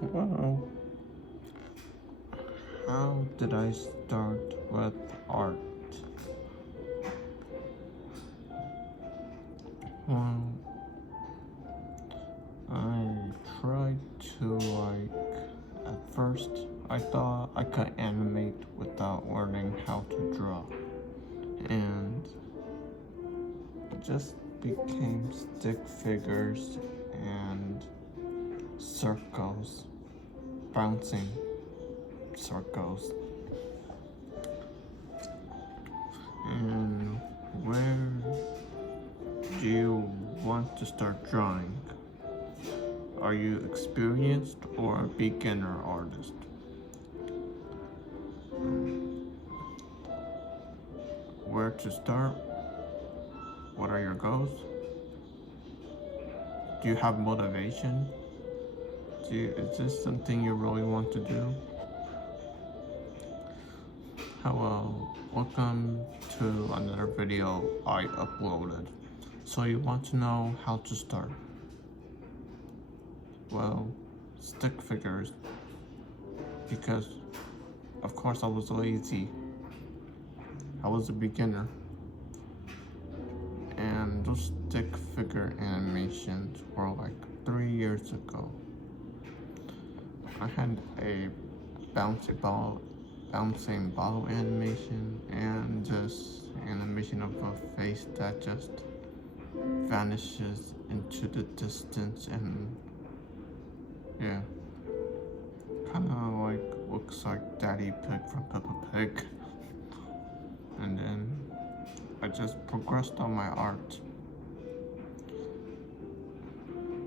Well, how did I start with art? Well, I tried to at first I thought I could animate without learning how to draw. And it just became stick figures and circles, bouncing circles. And where do you want to start drawing? Are you experienced or a beginner artist? Where to start? What are your goals? Do you have motivation? Is this something you really want to do? Hello, welcome to another video I uploaded. So you want to know how to start? Well, stick figures. Because of course I was lazy. I was a beginner. And those stick figure animations were like 3 years ago. I had a bouncing ball animation and this animation of a face that just vanishes into the distance and yeah, kind of like looks like Daddy Pig from Peppa Pig. And then I just progressed on my art.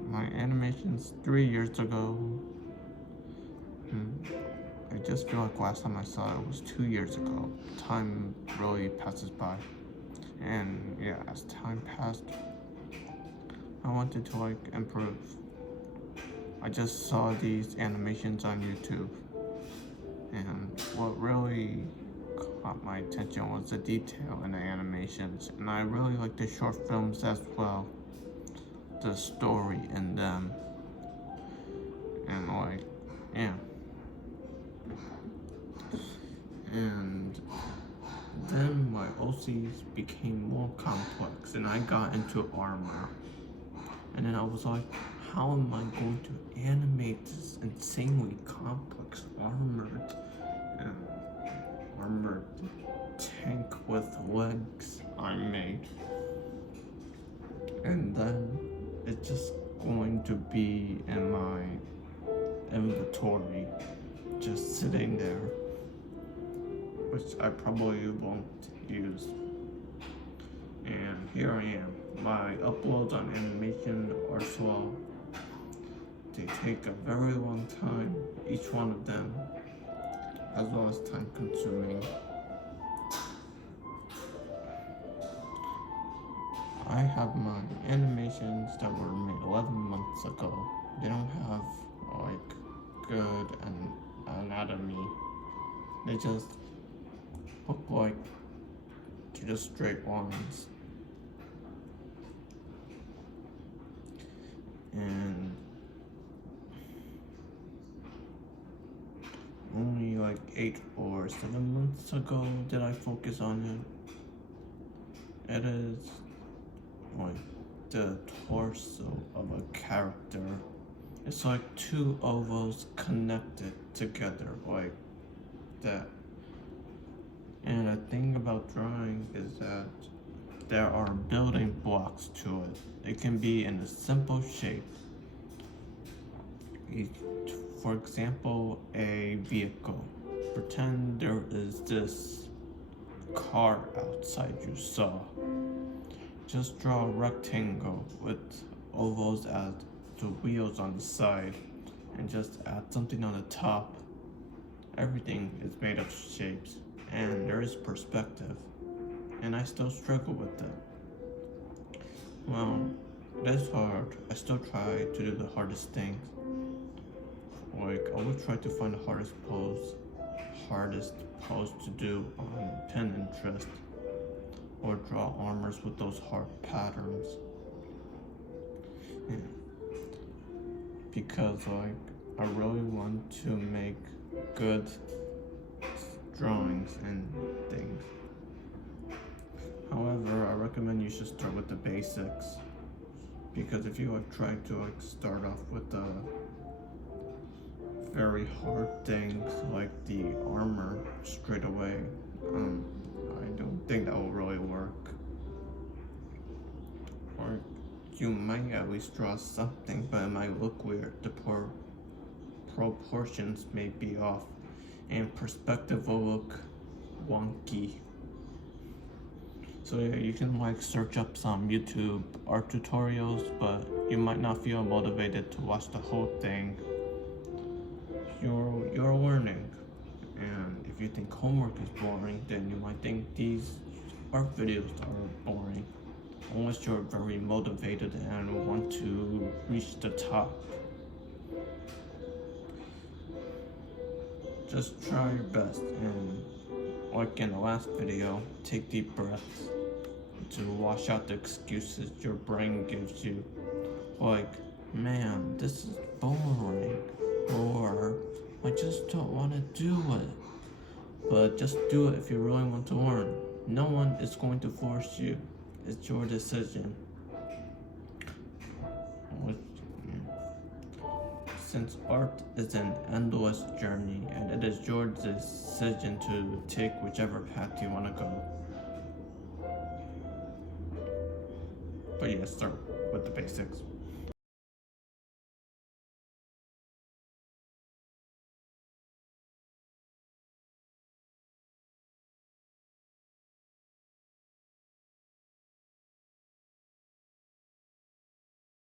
My animations 3 years ago. I just feel like last time I saw it was 2 years ago. Time really passes by. And yeah, as time passed, I wanted to improve. I just saw these animations on YouTube. And what really caught my attention was the detail in the animations. And I really like the short films as well. The story in them. And yeah. And then my OCs became more complex and I got into armor. And then I was like, how am I going to animate this insanely complex armored tank with legs I made? And then it's just going to be in my inventory, just sitting there, which I probably won't use. And here I am. My uploads on animation are slow. They take a very long time, each one of them, as well as time consuming. I have my animations that were made 11 months ago. They don't have good anatomy. They just look like just straight lines. And only 8 or 7 months ago did I focus on it. It is the torso of a character. It's like two ovals connected together like that. And the thing about drawing is that there are building blocks to it. It can be in a simple shape. For example, a vehicle. Pretend there is this car outside you saw. Just draw a rectangle with ovals as the wheels on the side and just add something on the top. Everything is made of shapes and there is perspective, and I still struggle with it. Well, that's hard. I still try to do the hardest things. I would try to find the hardest pose to do on Pinterest, or draw armors with those hard patterns. Yeah. Because I really want to make good drawings and things. However, I recommend you should start with the basics, because if you try to start off with the very hard things like the armor straight away, I don't think that will really work. Or you might at least draw something, but it might look weird. The proportions may be off, and perspective will look wonky. So yeah, you can search up some YouTube art tutorials, but you might not feel motivated to watch the whole thing. You're learning, and if you think homework is boring, then you might think these art videos are boring, unless you're very motivated and want to reach the top. Just try your best, and like in the last video, take deep breaths to wash out the excuses your brain gives you. Like, man, this is boring, or I just don't want to do it. But just do it if you really want to learn. No one is going to force you. It's your decision. Since art is an endless journey, and it is your decision to take whichever path you want to go. But yeah, start with the basics.